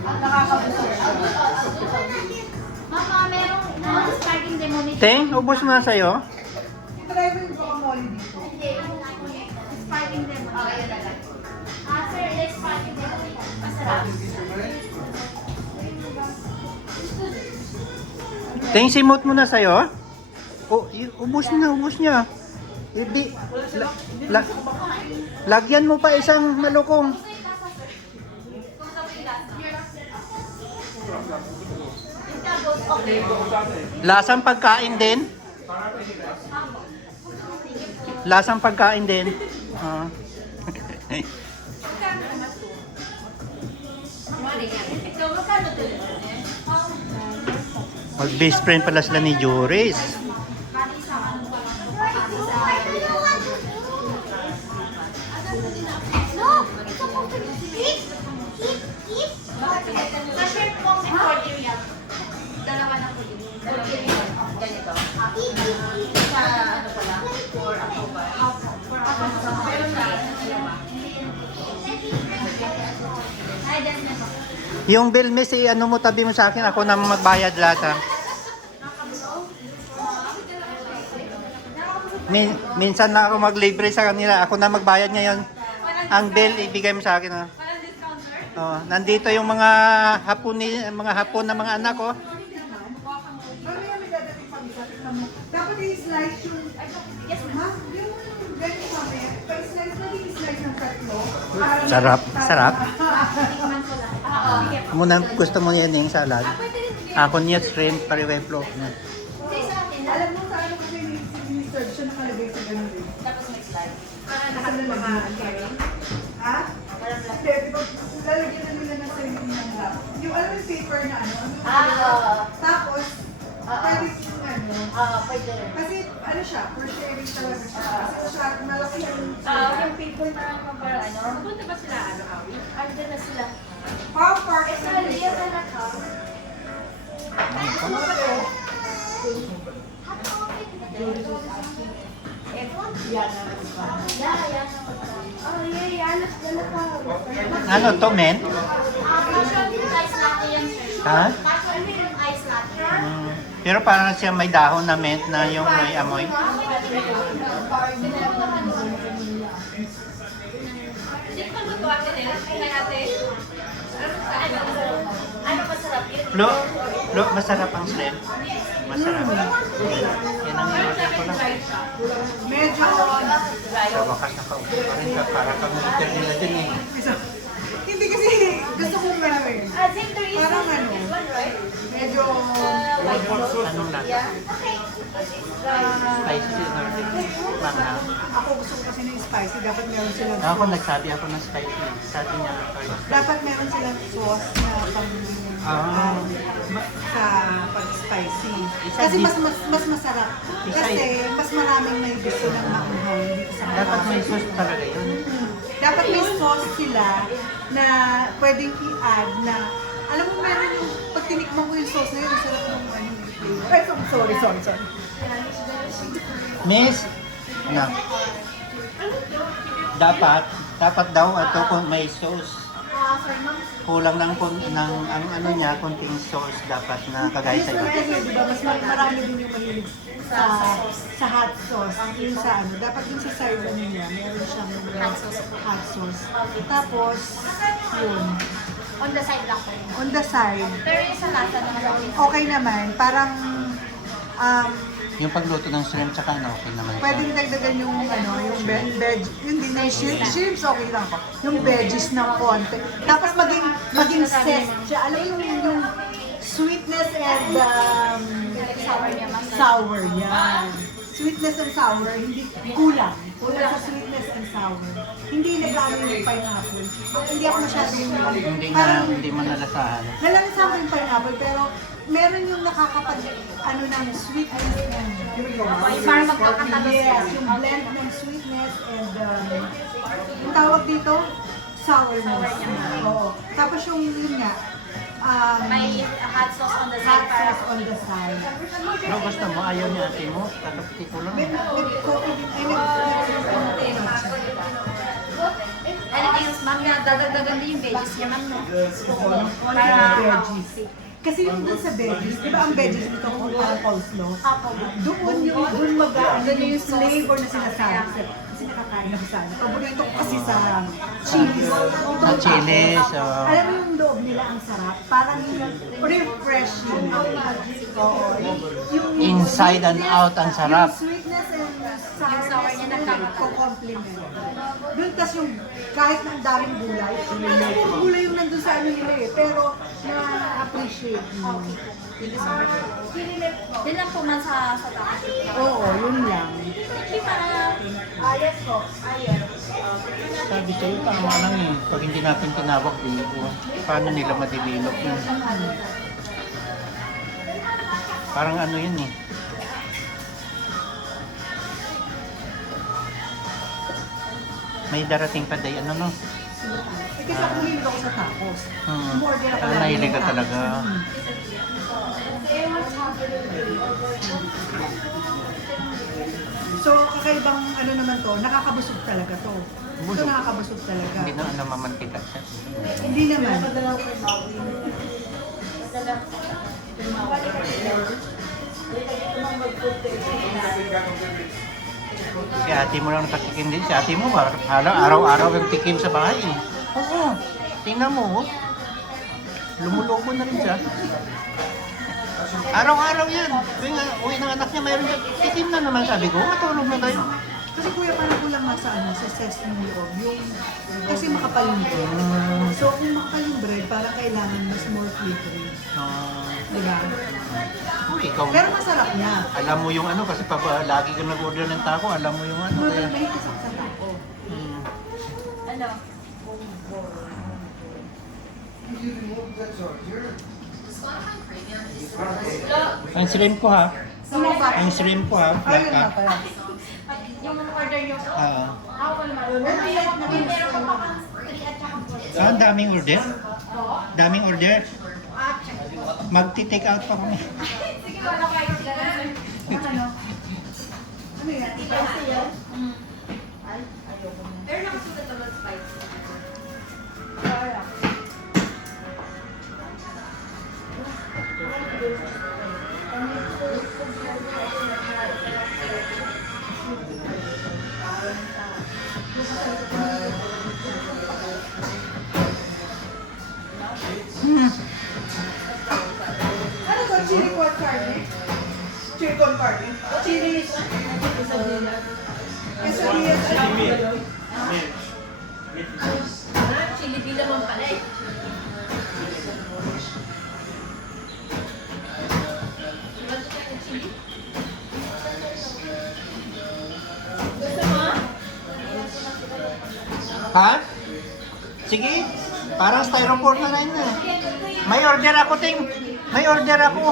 Nakakabusog siya. Mama, merong starting demo nito. Teng, ubos na sa'yo. Try mo yung guacamole dito. Hindi, sparking demo. Okay, yun lang. Sir, let's sparking demo nito. Masarap. Teng, simot mo na sa'yo. Ubos niya. Hindi. Lagyan mo pa isang malukong. Lasang pagkain din. Lasang pagkain din. Mag-best friend pala sila ni Joris. Yung bill, miss, ano mo, tabi mo sa akin, ako na magbayad lahat, ha? Minsan na ako maglibre sa kanila, ako na magbayad ngayon. Ang bill, ibigay mo sa akin, ha? Oh, nandito yung mga hapon ng mga anak ko. Dapat i-slice yung... Ha? Yung ganyan mamaya. Pa-slice mo, i-slice ng tatlo. Sarap. Muna gusto mo yan yung salad. Ako niya shrimp, pariweplo. Alam mo sa ano kasi ni-serve siya nakalagay sa ganun rin. Tapos may slide. Nakalalagay. Ha? Hindi, di ba lalagyan na nila ng sarili ng lap. Yung alam mo yung paper na ano? Tapos, pwede yung ano. Pwede. Kasi ano siya, for sharing talaga siya. Kasi siya, malaki yung... Yung people na para ano. Punta ba sila Awi? Andun na sila. How far is Sa liya ka na ka. Ano to, men? Ice latte yan, sir. Ha? Ice latte. Pero parang siya may dahon na mint na yung may amoy. Ano masarap? Masarap ang shrimp. Masarap. Yan ang order ko lang. Medyo... Sa wakas nakaupo pa rin ka para kang interview na din eh. Hindi kasi gusto ko ano eh. Parang ano, medyo... Anong lasa? Spicy order. Mama. Ako gusto ko kasi ng spicy, dapat meron silang Ako nagsabi ako ng spicy. Sabi niya dapat meron silang sauce na pang sa pag-spicy. Kasi mas masarap. Kasi mas maraming may gusto ng maanghang dito sa dapat may Batangas. sauce talaga yun. Dapat may sauce sila na pwedeng i-add na alam mo meron yung pag tinikman ko yung sauce na yun, ang sarap ng ano. Ay, sorry. Miss, ano? Dapat daw ito kung may sauce. Kulang ng ang ano niya, konting sauce dapat na kagaya sa iba. Kasi diba, mas marami din yung mahilig sa hot sauce. Yung sa ano, dapat yung sa side ano niya, meron siyang hot sauce. Tapos, yun. On the side lang po. On the side, Pero yung sa lasa naman. okay naman. Parang, Yung pagluto ng shrimp tsaka ano, okay naman siya. pwedeng dagdagan yung ano, yung veg, yun din na shrimps okay lang po. Yung veggies ng konti. Tapos maging zest siya. Alam mo yung sweetness and sour yan. Sweetness and sour, hindi kulang. Kulang sa sweetness and sour. Hindi nag-ano yung pineapple. Hindi ako masyado yung Hindi mo nalasahan. nalalasan ko yung pineapple pero meron yung nakakapag ano ng sweetness and Parang magkakatalo yes, yung blend ng sweetness and yung tawag dito sourness. Oo. Tapos yung yun nga May hot sauce on the hot side para sauce on the side. Pero gusto mo, ayaw niya ate mo, tatapiti ko lang. With coconut, Anything else, ma'am, na dadagdagan din yung veggies niya, ma'am, no? Para veggies. Kasi yung dun sa veggies, di ba ang veggies nito kung parang coleslaw? Doon mag-ano yung flavor na sinasabi. Kasi nakakain na sa ano. Paborito ko kasi sa cheese. Na chilis. Alam mo yung loob nila ang sarap. Parang refreshing. Oo. Yung Inside and out ang sarap. Yung sweetness and sourness niya nagko-complement. Doon tas yung kahit na ang daming gulay, yung gulay yung nandun sa ano nila eh. Pero na-appreciate mo. Din lang po man sa taas. Oo, yun lang. Hindi para... Yes po. Sabi sa'yo, tama lang eh. Pag hindi natin tinawag dito, paano nila madidevelop yun? Parang ano yun eh. May darating pa day, ano no? Eh kasi ako hilig ako sa tacos. Umorder ako Parang lang nahilig ng ka tacos. talaga. So, kakaibang ano naman to, nakakabusog talaga to. Ito Busog. nakakabusog talaga. Hindi na namamantika siya. Hindi naman. Si ate mo lang nakatikim din. Si ate mo, araw-araw yung tikim sa bahay eh. Oo. Tingnan mo, oh. Lumulobo na rin siya. Araw-araw yan. Uwi ng anak niya, mayroon siya. Tikim na naman, sabi ko. Matulog na tayo. Kasi kuya, parang kulang nga sa ano, sa sesame loob. Yung, kasi makapal yung bread. So, kung makapal yung bread, parang kailangan mas more flavory. Diba? Ikaw, Pero masarap niya. alam mo yung ano, kasi pag lagi ka nag-order ng taco, alam mo yung ano. No, Kaya, may kisap sa taco. Ano? ang shrimp ko ha. Sumapa. Ang shrimp ko ha. Black Ayun ha. na pala. Yung order nyo. Oo. Ako naman. May meron ka pa kang 3 at saka 4. Ang daming order. Daming order. At saka Magti-take out pa kami. sige, wala kayo. Ano? Ano yan? Spicy yan? Pero nakasulat naman spicy. Ano to? Chili con carne? Chili con carne? Chili... Quesadillas. Chili bill naman pala eh. Gusto mo? Ha? Sige. Parang styrofoam na rin na. May order ako, Ting. May order ako.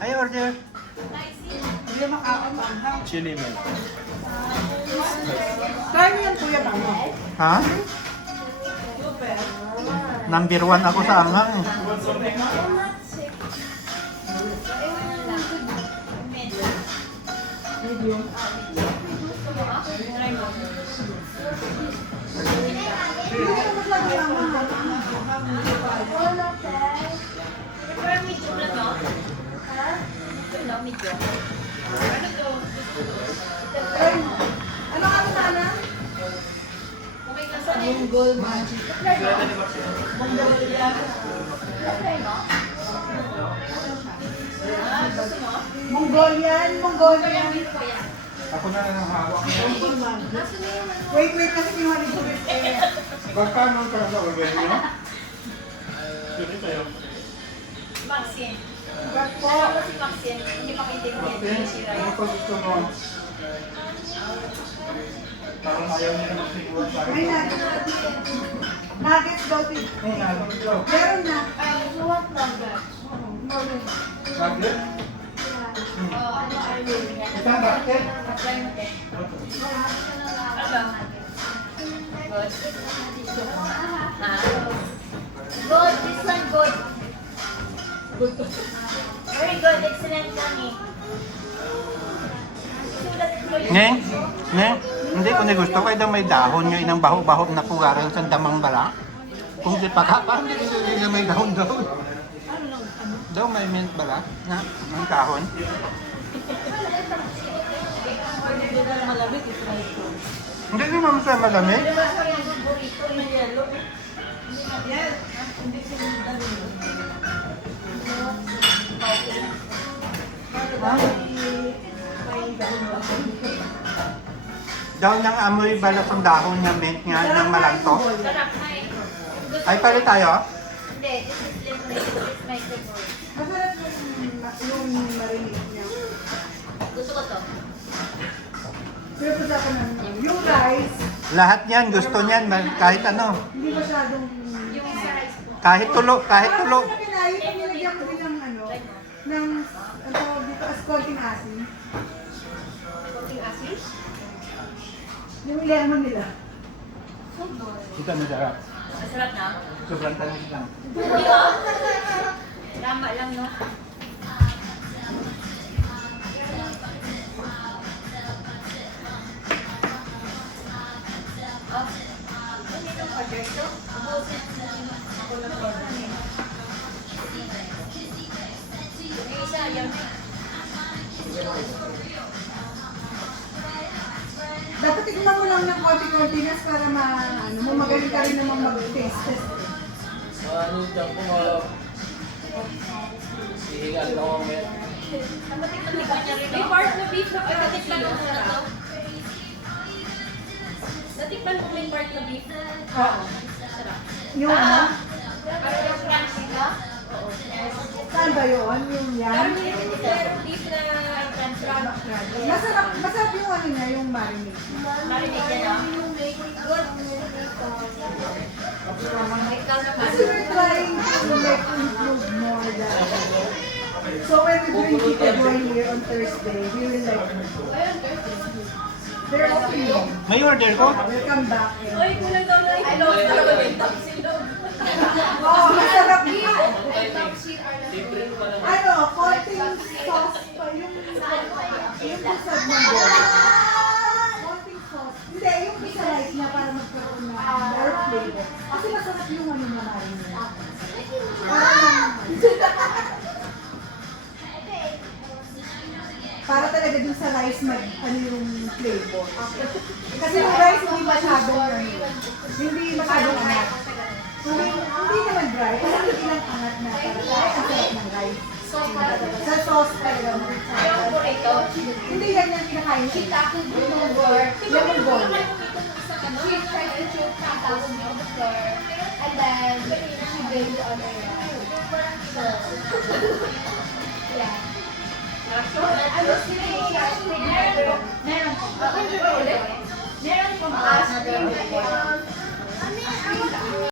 Ay, order. Hindi makaon manghang. Chili man. Carne yan kuya mama. Ha? Number 1 ako sa anghang. Prefer medium na to? Ha? Ito, medium. Ano to? Ano ka na na? Okay ka sa Mongol magic. Try mo? Gusto mo? Mongolian, Mongolian. Ko yan. Ako na lang ang hawak. Mongol magic. Nasa na yung ano? Wait, kasi kinuha ni Jubit eh. Magkano ang kaya sa order niyo? Dito tayo. Vaccine. Ba't po? Alam mo si vaccine, hindi makaintindihan. Hindi sira Ano yan. pa gusto mo? Parang ayaw niya na magsiguro sa May akin. nuggets. Nuggets daw din. Meron na. What number? Nugget? Isang basket? Ano? Good. Ha? Good. This one good. Very good. Excellent kami. Nge? Nge? Hindi. ko na gusto kaya daw may dahon yung inang baho-baho na pugaran sa damang bala. Kung di pa hindi ko na may dahon daw. Daw may mint bala na ang kahon. Hindi naman sa malamig. Daw nang amoy balas ang dahon ng mint nga ng malanto. Sarap na eh. Ay, palit tayo? Hindi, this is lemonade. This is my favorite. Masarap yung marinig niya. Gusto ko to. Pero pag ako ng yung rice, Lahat yan, gusto niyan, kahit ano. hindi masyadong... Yung sa rice po. Kahit tulo, kahit tulo. Parang sa kinayo, pag nilagyan ko din ng ano, ng, ang tawag dito, as konting asin. Konting asin. Yung lemon nila. Kita mo sarap. Masarap na. Sobrang tanis lang. Hindi ko. Tama lang, no? Oh, ano yung order to? Ubusin ako ng order. Yung isa, yan. Dapat tikman mo lang ng konti-konti nas para magaling ka rin naman mag-taste test. Ano dyan po hihingal na kami. May part na beef na natikman ko na to. Natikman ko may part na beef. Oo. Sarap. Yung ano? Parang yung crunchy ka? Oo. Saan ba yun? Yung yan? Parang beef na crunchy. Masarap yung ano niya, yung marinade. Marinate na. Good. Ikaw naman. Kasi we're trying to like improve more that. So when we bring Tita Joy here on Thursday, we will like, they're opening. May order ko? Welcome back. Ay, kulang daw na ito. Ano? Talaga yung tapsilog. Oh, masarap nga. Libre ko pa naman. Ano, konting sauce pa yung pusad ng bowl. Konting sauce. Hindi, yung sa rice niya para magkaroon ng more flavor. Kasi masarap yung ano na marinade. Para talaga dun sa rice ano yung flavor. Kasi yung rice hindi masyadong angat. Hindi naman dry, pero hindi lang angat na para ang sarap ng rice. Sa sauce talaga. Yung burrito. Hindi yan yung kinakain. Taco burger. Lemon ball. She tries to choke taco on the floor. And then, she baked on her So, yeah. Ano sila yung meron po. Meron po.